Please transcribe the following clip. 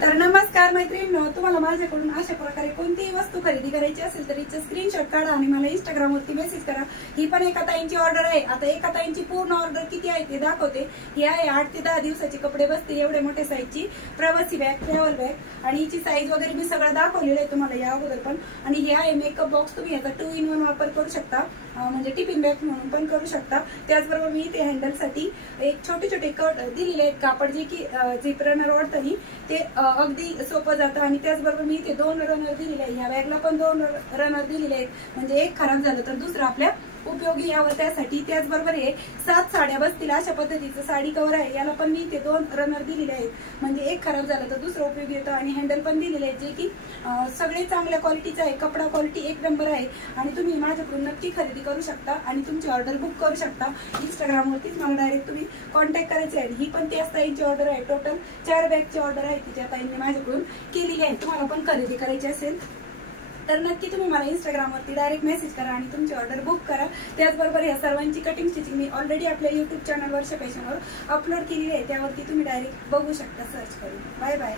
तर नमस्कार मैत्रिणींनो, तुम्हाला माझ्याकडून अशा प्रकारे कोणतीही वस्तू खरेदी करायची असेल तर हिचं स्क्रीनशॉट काढा आणि मला इंस्टाग्राम वरती मेसेज करा। ही पण एका ताईंची ऑर्डर आहे। आता एका ताईंची पूर्ण ऑर्डर किती आहे ते दाखवते। ही आहे 8 ते 10 दिवसाचे कपडे बसतील एवढे मोठे साईजची प्रवासी बॅग, ट्रॅव्हल बॅग आणि हिची साईज वगैरे मी सगळं दाखवलेलं आहे तुम्हाला या अगोदर पण। आणि हे आहे मेकअप बॉक्स, तुम्ही याचा 2 in 1 वापर करू शकता, म्हणजे टिफिन बॅग म्हणून पण करू शकता। त्याचबरोबर मी ते हँडल साठी एक छोटे छोटे कट दिलेले आहेत कापड, जे की झिप रनर वाढतानी ते अगदी सोपं जातं। आणि त्याचबरोबर मी इथे 2 रनर दिलेले आहेत, ह्या बॅगला पण 2 रनर दिलेले आहेत, म्हणजे एक खराब झालं तर दुसरं आपल्या उपयोगी यावं त्यासाठी। त्याचबरोबर हे 7 साड्या बसतील अशा पद्धतीचं साडी कव्हर आहे, याला पण मी ते 2 रनर दिलेले आहेत, म्हणजे एक खराब झालं तर दुसरं उपयोगी येतं। आणि हँडल पण दिलेले आहेत, जे की सगळे चांगल्या क्वालिटीचं आहे, कपडा क्वालिटी एक नंबर आहे। आणि तुम्ही माझ्याकडून नक्की खरेदी करू शकता आणि तुमची ऑर्डर बुक करू शकता। इंस्टाग्राम वरतीच मला डायरेक्ट तुम्ही कॉन्टॅक्ट करायचे आहे। ही पण त्याच ताईंची ऑर्डर आहे, टोटल 4 बॅगची ऑर्डर आहे ती त्या ताईंनी माझ्याकडून केलेली आहे। तुम्हाला पण खरेदी करायची असेल तर नक्की तुम्ही मला इंस्टाग्राम वरती डायरेक्ट मेसेज करा आणि तुमची ऑर्डर बुक करा। त्याचबरोबर या सर्वांची कटिंग स्टिचिंग मी ऑलरेडी आपल्या यूट्यूब चॅनल वर्षा फॅशनवर अपलोड केलेली आहे, त्यावरती तुम्ही डायरेक्ट बघू शकता सर्च करून। Bye bye.